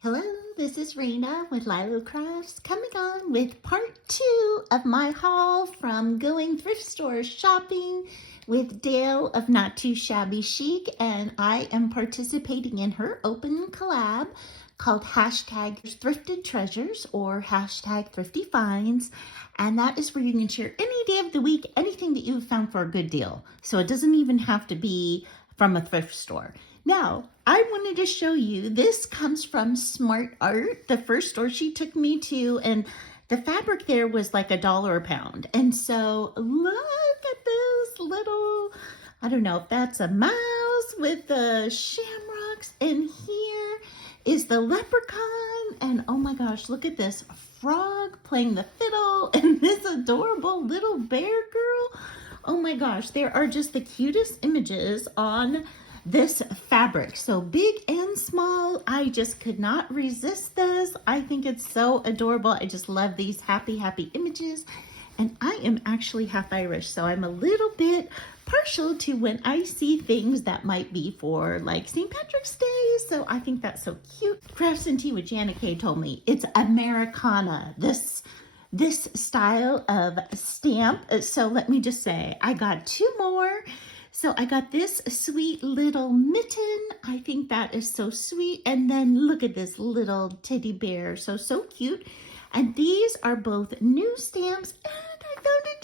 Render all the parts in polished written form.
Hello, this is Raina with LYLO Crafts coming on with part 2 of my haul from going thrift store shopping with Dale of Not Too Shabby Chic, and I am participating in her open collab called hashtag Thrifted Treasures or hashtag Thrifty Finds, and that is where you can share any day of the week anything that you've found for a good deal. So it doesn't even have to be from a thrift store. Now, I wanted to show you, this comes from Smart Art, the first store she took me to, and the fabric there was like $1 a pound. And so look at this little, I don't know if that's a mouse with the shamrocks, and here is the leprechaun, and oh my gosh, look at this frog playing the fiddle, and this adorable little bear girl. Oh my gosh, there are just the cutest images on this fabric. So big and small, I just could not resist this. I think it's so adorable. I just love these happy images. And I am actually half Irish, so I'm a little bit partial to when I see things that might be for like St. Patrick's Day. So I think that's so cute. Crafts and Tea with Janet Kay told me it's Americana, this style of stamp. So let me just say, I got 2 more. So I got this sweet little mitten. I think that is so sweet. And then look at this little teddy bear. So cute. And these are both new stamps. And I found a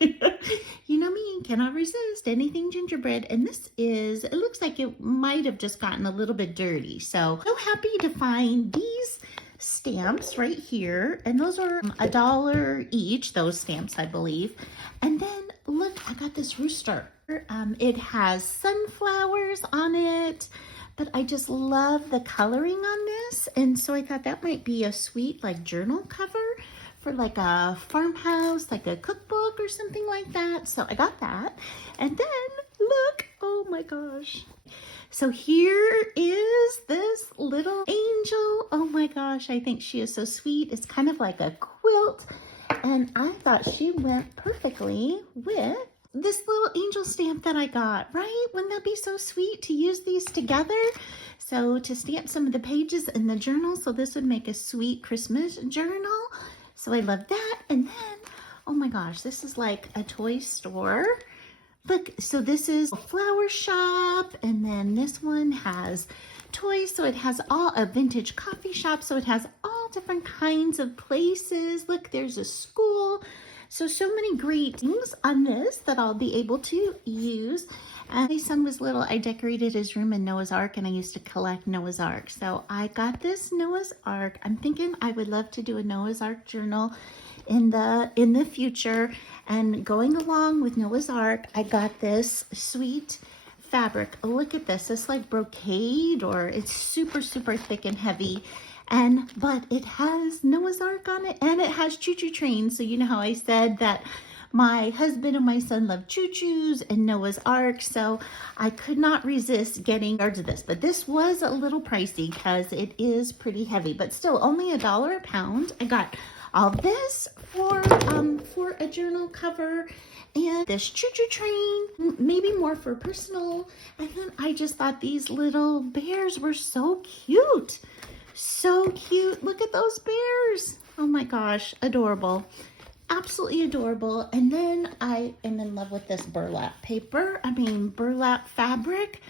gingerbread. You know me, cannot resist anything gingerbread. And this is, it looks like it might have just gotten a little bit dirty. So happy to find these stamps right here. And those are $1 each, those stamps, I believe. And then look, I got this rooster. It has sunflowers on it, but I just love the coloring on this. And so I thought that might be a sweet like journal cover for like a farmhouse, like a cookbook or something like that. So I got that. And then look, oh my gosh. So here is this little angel. Oh my gosh, I think she is so sweet. It's kind of like a quilt. And I thought she went perfectly with this little angel stamp that I got, right? Wouldn't that be so sweet to use these together? So to stamp some of the pages in the journal. So this would make a sweet Christmas journal. So I love that. And then, oh my gosh, this is like a toy store. Look, so this is a flower shop, and then this one has toys. So it has all a vintage coffee shop. So it has all different kinds of places. Look, there's a school. So many great things on this that I'll be able to use. And my son was little, I decorated his room in Noah's Ark, and I used to collect Noah's Ark. So I got this Noah's Ark. I'm thinking I would love to do a Noah's Ark journal in the future. And going along with Noah's Ark, I got this sweet fabric. Oh, look at this. It's like brocade, or it's super thick and heavy. But it has Noah's Ark on it, and it has choo-choo trains. So you know how I said that my husband and my son love choo-choos and Noah's Ark, so I could not resist getting to this. But this was a little pricey because it is pretty heavy, but still only $1 a pound. I got all this for a journal cover, and this choo-choo train, maybe more for personal. And then I just thought these little bears were so cute. So cute. Look at those bears. Oh my gosh, adorable. Absolutely adorable. And then I am in love with this burlap paper. Burlap fabric.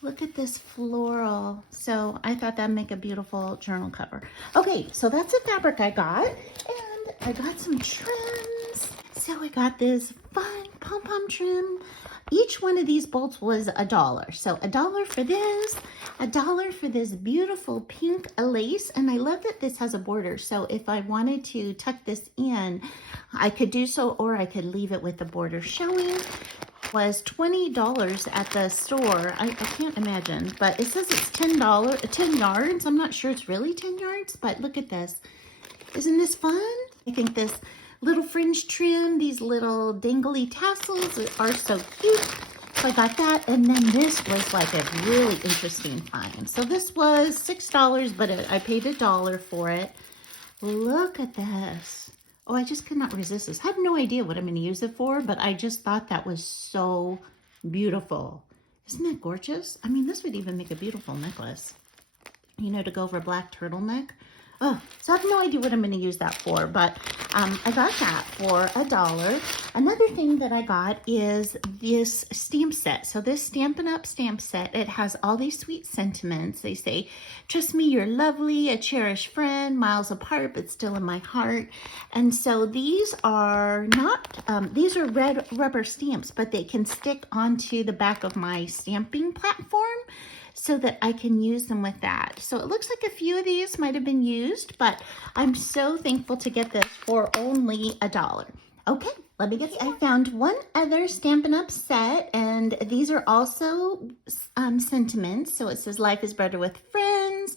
Look at this floral. So I thought that'd make a beautiful journal cover. Okay, so that's the fabric I got. And I got some trims. So I got this fun pom-pom trim. Each one of these bolts was $1. So $1 for this, $1 for this beautiful pink lace. And I love that this has a border. So if I wanted to tuck this in, I could do so, or I could leave it with the border showing. Was $20 at the store. I can't imagine, but it says it's $10, 10 yards. I'm not sure it's really 10 yards, but look at this. Isn't this fun? I think this little fringe trim, these little dangly tassels are so cute. So I got that, and then this was like a really interesting find. So this was $6, but I paid $1 for it. Look at this. Oh, I just could not resist this. I have no idea what I'm going to use it for, but I just thought that was so beautiful. Isn't that gorgeous? This would even make a beautiful necklace. you know, to go over a black turtleneck. Oh, so I have no idea what I'm going to use that for, but I got that for $1. Another thing that I got is this stamp set. So this Stampin' Up! Stamp set, it has all these sweet sentiments. They say, trust me, you're lovely, a cherished friend, miles apart, but still in my heart. And so these are not, these are red rubber stamps, but they can stick onto the back of my stamping platform, so that I can use them with that. So it looks like a few of these might have been used, but I'm so thankful to get this for only $1. Okay, let me get started. I found one other Stampin' Up! Set, and these are also sentiments. So it says, life is better with friends.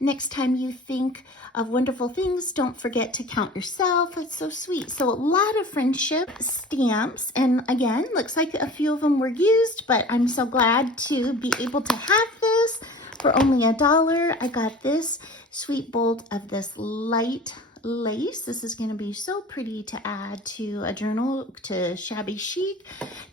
Next time you think of wonderful things, don't forget to count yourself. It's so sweet. So a lot of friendship stamps. And again, looks like a few of them were used, but I'm so glad to be able to have this for only $1. I got this sweet bolt of this light lace. This is going to be so pretty to add to a journal, to shabby chic,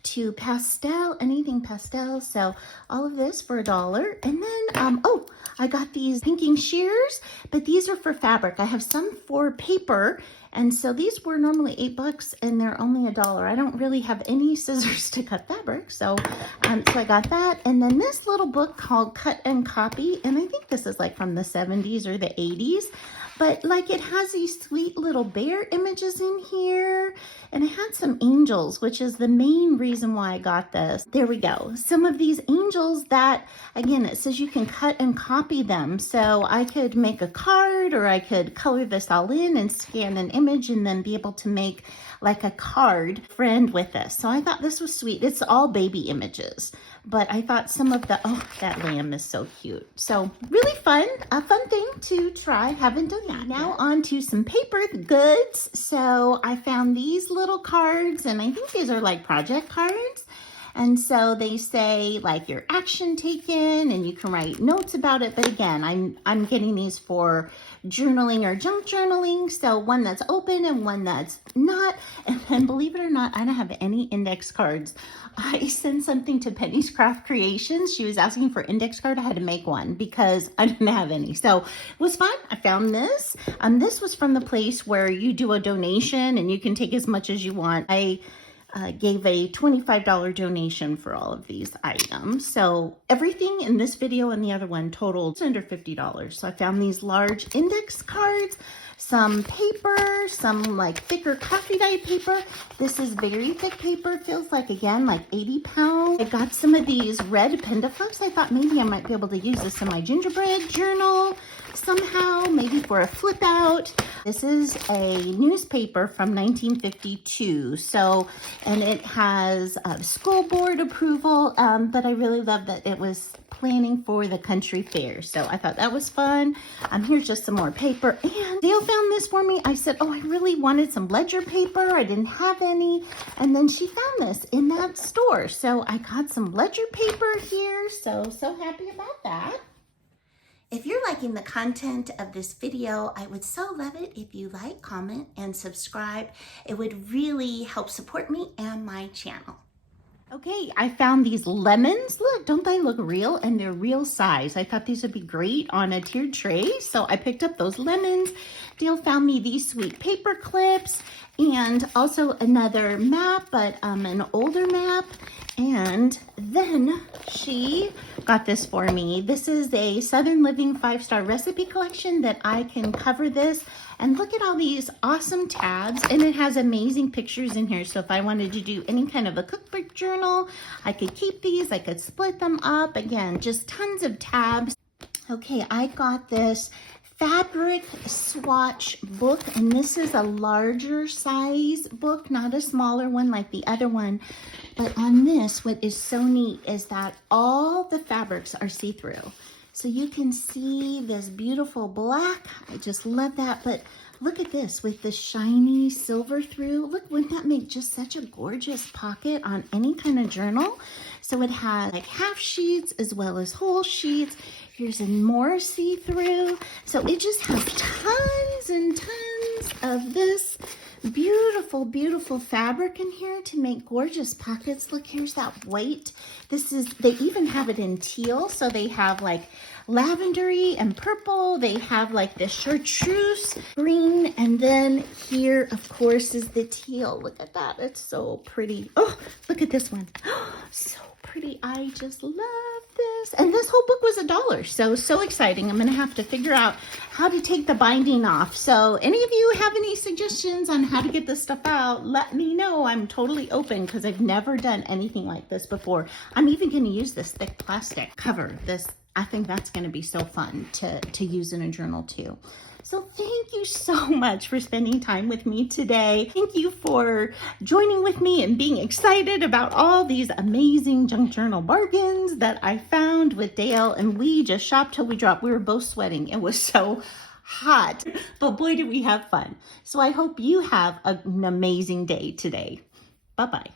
to pastel, anything pastel. So all of this for $1. And then, oh, I got these pinking shears, but these are for fabric. I have some for paper. And so these were normally $8 and they're only $1. I don't really have any scissors to cut fabric. So I got that. And then this little book called Cut and Copy. And I think this is like from the 70s or the 80s. But like it has these sweet little bear images in here. And it had some angels, which is the main reason why I got this. There we go. Some of these angels that, again, it says you can cut and copy them. So I could make a card, or I could color this all in and scan an image and then be able to make like a card friend with this. So I thought this was sweet. It's all baby images. But I thought some of the, oh, that lamb is so cute. So really fun, a fun thing to try. Haven't done that. Now on to some paper goods. So I found these little cards, and I think these are like project cards. And so they say like your action taken, and you can write notes about it. But again, I'm getting these for journaling or junk journaling. So one that's open and one that's not. And then believe it or not, I don't have any index cards. I sent something to Penny's Craft Creations. She was asking for index card. I had to make one because I didn't have any. So it was fun. I found this. This was from the place where you do a donation and you can take as much as you want. I gave a $25 donation for all of these items. So everything in this video and the other one totaled under $50. So I found these large index cards, some paper, some like thicker coffee dye paper. This is very thick paper. Feels like, again, like 80 pounds. I got some of these red pendaflips. I thought maybe I might be able to use this in my gingerbread journal somehow, maybe for a flip out. This is a newspaper from 1952. So, and it has school board approval, but I really love that it was planning for the country fair. So I thought that was fun. Here's just some more paper. And Dale found this for me. I said, oh, I really wanted some ledger paper. I didn't have any. And then she found this in that store. So I got some ledger paper here. So happy about that. If you're liking the content of this video, I would so love it if you like, comment, and subscribe. It would really help support me and my channel. Okay, I found these lemons. Look, don't they look real? And they're real size. I thought these would be great on a tiered tray, so I picked up those lemons. Dale found me these sweet paper clips and also another map, but an older map. And then she got this for me. This is a Southern Living 5-star recipe collection that I can cover this. And look at all these awesome tabs, and it has amazing pictures in here. So if I wanted to do any kind of a cookbook journal, I could keep these, I could split them up. Again, just tons of tabs. Okay, I got this fabric swatch book, and this is a larger size book, not a smaller one like the other one. But on this, what is so neat is that all the fabrics are see-through. So you can see this beautiful black. I just love that. But look at this with the shiny silver through. Look, wouldn't that make just such a gorgeous pocket on any kind of journal? So it has like half sheets as well as whole sheets. Here's a more see-through. So it just has tons and tons of this Beautiful, beautiful fabric in here to make gorgeous pockets. Look, here's that white. They even have it in teal. So they have like lavendery and purple. They have like the chartreuse green. And then here, of course, is the teal. Look at that. It's so pretty. Oh, look at this one. So pretty. I just love this. And this whole book was $1. So exciting. I'm going to have to figure out how to take the binding off. So any of you have any suggestions on how to get this stuff out, let me know. I'm totally open because I've never done anything like this before. I'm even going to use this thick plastic cover. I think that's going to be so fun to use in a journal too. So thank you so much for spending time with me today. Thank you for joining with me and being excited about all these amazing junk journal bargains that I found with Dale, and we just shopped till we dropped. We were both sweating. It was so hot, but boy, did we have fun. So I hope you have an amazing day today. Bye-bye.